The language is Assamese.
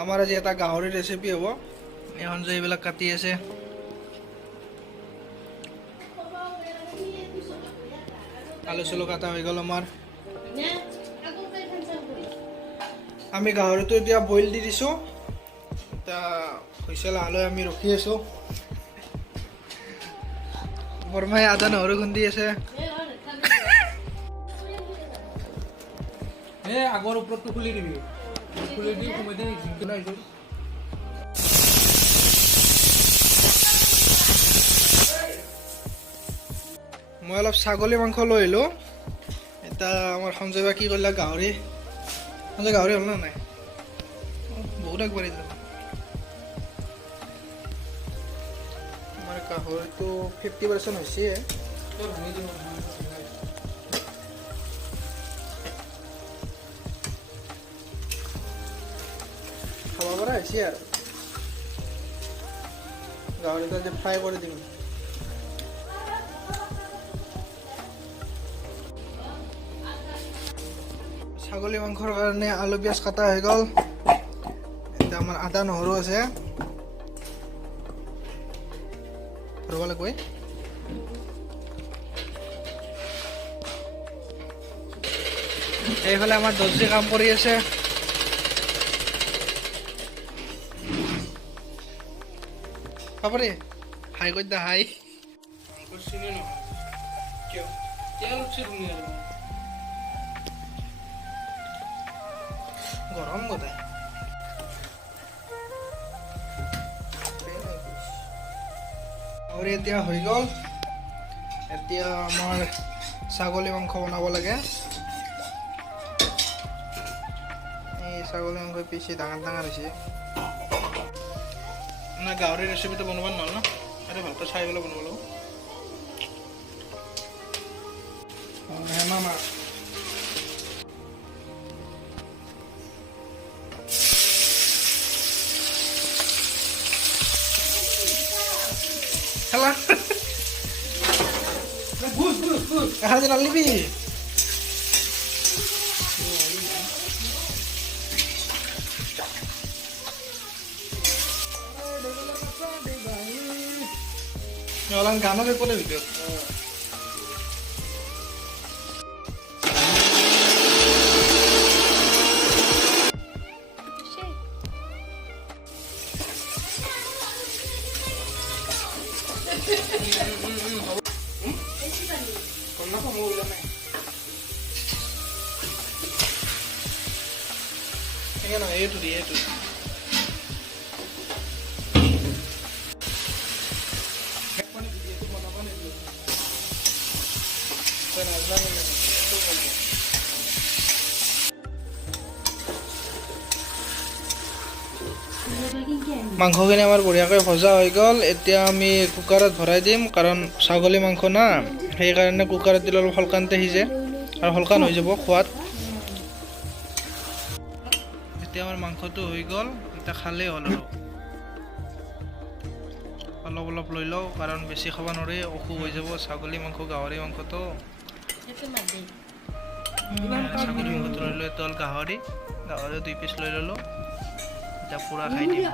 আমাৰ আজি এটা গাহৰি ৰেচিপি হ'ব। এখন যে এইবিলাক কাটি আছে, আলু চালু কাটা হৈ গ'ল আমাৰ। আমি গাহৰিটো এতিয়া বইল দি দিছোঁ। এতিয়া হুইচেল আলৈ আমি ৰখি আছোঁ। বৰমাই আদা নহৰু খুন্দি আছে। আগৰ ওপৰতটো খুলি দিবি, খুলি দি সোমাই দি মই অলপ ছাগলী মাংস লৈ আহিলোঁ। এতিয়া আমাৰ সঞ্জয় বা কি কৰিলে, গাহৰি গাহৰি হ'ল নে নাই? বহুত আগবাঢ়ি যাব। আমাৰ গাহৰিটো 50% হৈছে। খাব পৰা হৈছে আৰু গাহৰিটো যে ফ্ৰাই কৰি দিম। ছাগলী মাংসৰ কাৰণে আলু পিঁয়াজ কাটা হৈ গ'ল। এতিয়া আমাৰ আদা নহৰু আছে, ৰ'ব লাগিব। এইফালে আমাৰ দৰ্জি কাম কৰি আছে। খাবৰে হাই কৰি দা হাই গৰম গোটাই আৰু এতিয়া হৈ গ'ল। এতিয়া আমাৰ ছাগলী মাংস বনাব লাগে। এই ছাগলী মাংস পিছি ডাঙৰ ডাঙৰ হৈছে না। গাহৰি ৰেচিপিটো বনাব নহ'ল ন, এইটো ভালকৈ চাই পেলাই বনাব লাগিব। হেমা মাছ খেলা এখানে নালিবি। গানো রেকর্ডে ভিডিও এইটো দিয়ে এইটো মাংসখিনি আমাৰ বঢ়িয়াকৈ ভজা হৈ গ'ল। এতিয়া আমি কুকাৰত ভৰাই দিম, কাৰণ ছাগলী মাংস না, সেইকাৰণে কুকাৰত দিলে অলপ সোনকালে সিজে আৰু সোনকালে হৈ যাব সোৱাদ। এতিয়া আমাৰ মাংসটো হৈ গ'ল, এতিয়া খালেই হ'ল। আৰু অলপ অলপ লৈ লওঁ, কাৰণ বেছি খাব নোৱাৰি, অসুখ হৈ যাব। ছাগলী মাংস গাহৰি মাংসটো ছাগলী মাংসটো লৈ লৈ তল গাহৰি 2 পিচ লৈ ল'লোঁ। এতিয়া পূৰা খাই দিম।